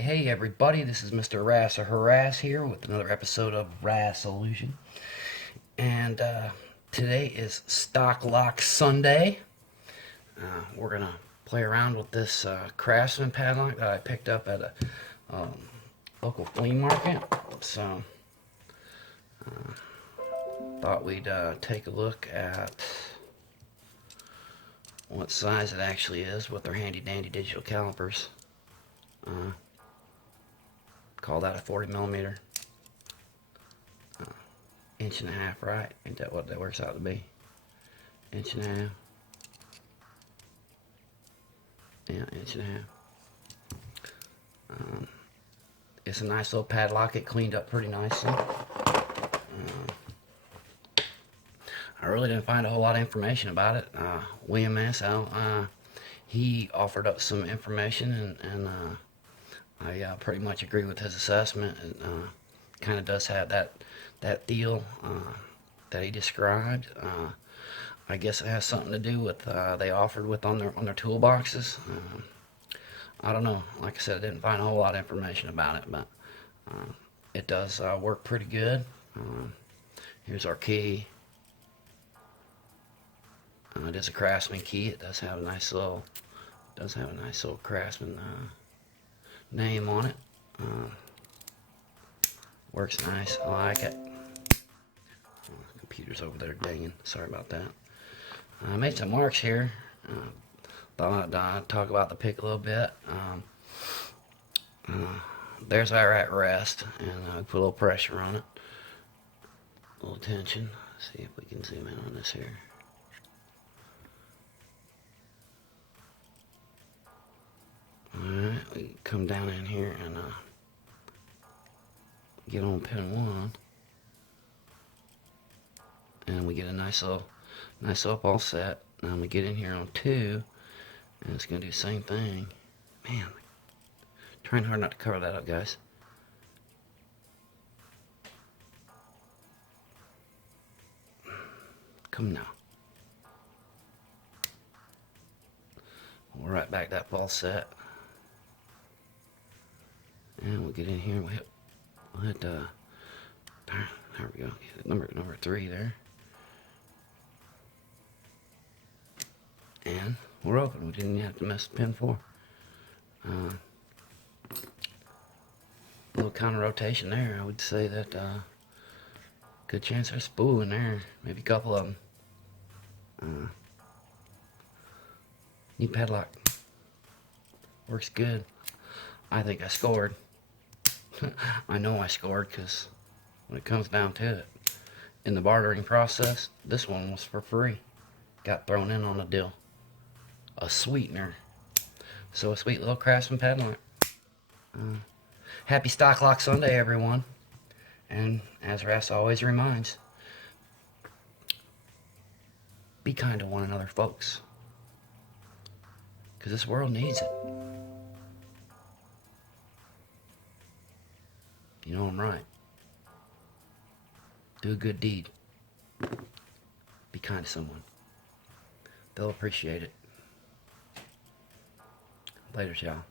Hey everybody, this is Mr. RAS or Harass here with another episode of RAS-Allusion. And today is Stock Lock Sunday. We're going to play around with this Craftsman Padlock that I picked up at a local flea market. So, thought we'd take a look at what size it actually is with their handy dandy digital calipers. Call that a 40 millimeter. Inch and a half, right? Ain't that what that works out to be? Inch and a half. Yeah, inch and a half. It's a nice little padlock. It cleaned up pretty nicely. I really didn't find a whole lot of information about it. William Massau, he offered up some information, and I pretty much agree with his assessment. It kind of does have that feel that he described. I guess it has something to do with they offered with on their toolboxes. I don't know. Like I said, I didn't find a whole lot of information about it, but it does work pretty good. Here's our key. It is a Craftsman key. It does have a nice little Craftsman name on it. Works nice. I like it. Computer's over there dinging. Sorry about that. I made some marks here. Thought I'd talk about the pick a little bit. There's our at rest, and put a little pressure on it. A little tension. See if we can zoom in on this here. Alright, we come down in here and get on pin 1, and we get a nice little ball set. Now we get in here on 2, and it's gonna do the same thing. Man, trying hard not to cover that up, guys. Come now. We'll right back that ball set. And we'll get in here and we'll hit there we go, number 3 there. And we're open. We didn't have to mess with pin 4. Little counter rotation there. I would say that good chance there's a spool in there. Maybe a couple of them. New padlock. Works good. I think I scored. I know I scored because when it comes down to it, in the bartering process, this one was for free. Got thrown in on a deal. A sweetener. So a sweet little Craftsman Padlock. Happy Stock Lock Sunday, everyone. And as RAS always reminds, be kind to one another, folks. Because this world needs it. You know I'm right. Do a good deed. Be kind to someone. They'll appreciate it. Later, y'all.